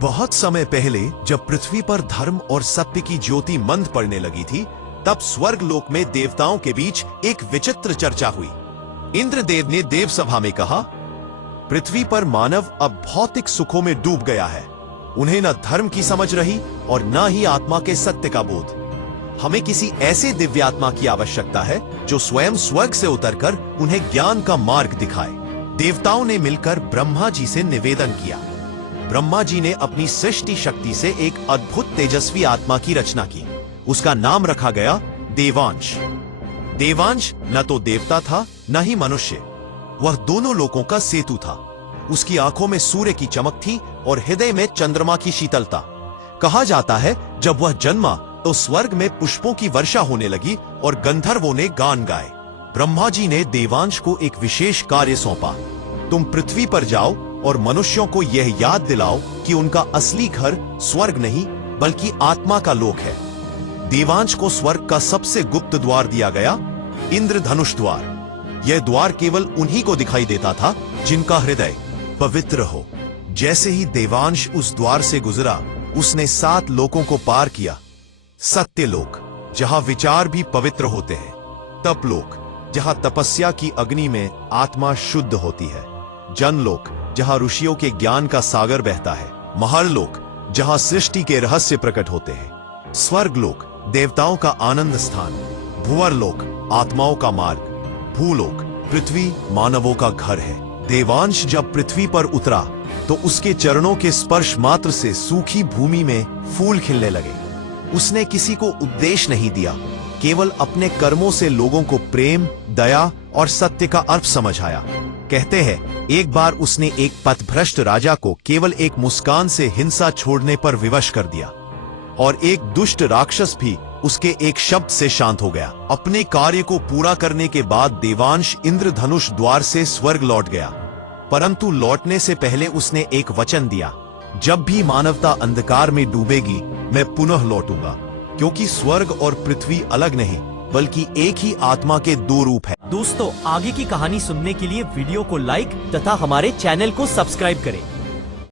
बहुत समय पहले जब पृथ्वी पर धर्म और सत्य की ज्योति मंद पड़ने लगी थी, तब स्वर्ग लोक में देवताओं के बीच एक विचित्र चर्चा हुई। इंद्रदेव ने देव सभा में कहा, पृथ्वी पर मानव अब भौतिक सुखों में डूब गया है। उन्हें न धर्म की समझ रही और न ही आत्मा के सत्य का बोध। हमें किसी ऐसे दिव्यात्मा की आवश्यकता है जो स्वयं स्वर्ग से उतरकर उन्हें ज्ञान का मार्ग दिखाए। देवताओं ने मिलकर ब्रह्मा जी से निवेदन किया। ब्रह्मा जी ने अपनी सृष्टि शक्ति से एक अद्भुत तेजस्वी आत्मा की रचना की। उसका नाम रखा गया देवांश। देवांश न तो देवता था न ही मनुष्य। वह दोनों लोकों का सेतु था। उसकी आंखों में सूर्य की चमक थी और हृदय में चंद्रमा की शीतलता। कहा जाता है जब वह जन्मा तो स्वर्ग में पुष्पों की वर्षा होने लगी और गंधर्वों ने गान गाए। ब्रह्मा जी ने देवांश को एक विशेष कार्य सौंपा। तुम पृथ्वी पर जाओ और मनुष्यों को यह याद दिलाओ कि उनका असली घर स्वर्ग नहीं बल्कि आत्मा का लोक है। देवांश को स्वर्ग का सबसे गुप्त द्वार दिया गया, इंद्रधनुष द्वार। यह द्वार केवल उन्हीं को दिखाई देता था जिनका हृदय पवित्र हो। जैसे ही देवांश उस द्वार से गुजरा, उसने 7 लोकों को पार किया। सत्य लोक, जहां विचार भी पवित्र होते हैं। तप लोक, जहां तपस्या की अग्नि में आत्मा शुद्ध होती है। जनलोक, जहां ऋषियों के ज्ञान का सागर बहता है। महर्लोक, जहां सृष्टि के रहस्य प्रकट होते हैं। स्वर्गलोक, देवताओं का आनंद स्थान। भुवरलोक, आत्माओं का मार्ग। भूलोक, पृथ्वी मानवों का घर है। देवांश जब पृथ्वी पर उतरा तो उसके चरणों के स्पर्श मात्र से सूखी भूमि में फूल खिलने लगे। उसने किसी को उपदेश नहीं दिया, केवल अपने कर्मों से लोगों को प्रेम, दया और सत्य का अर्थ समझाया। कहते हैं एक बार उसने एक पथभ्रष्ट राजा को केवल एक मुस्कान से हिंसा छोड़ने पर विवश कर दिया और एक दुष्ट राक्षस भी उसके एक शब्द से शांत हो गया। अपने कार्य को पूरा करने के बाद देवांश इंद्रधनुष द्वार से स्वर्ग लौट गया, परंतु लौटने से पहले उसने एक वचन दिया, जब भी मानवता अंधकार में डूबेगी मैं पुनः लौटूंगा, क्योंकि स्वर्ग और पृथ्वी अलग नहीं बल्कि एक ही आत्मा के 2 रूप है। दोस्तों, आगे की कहानी सुनने के लिए वीडियो को लाइक तथा हमारे चैनल को सब्सक्राइब करें।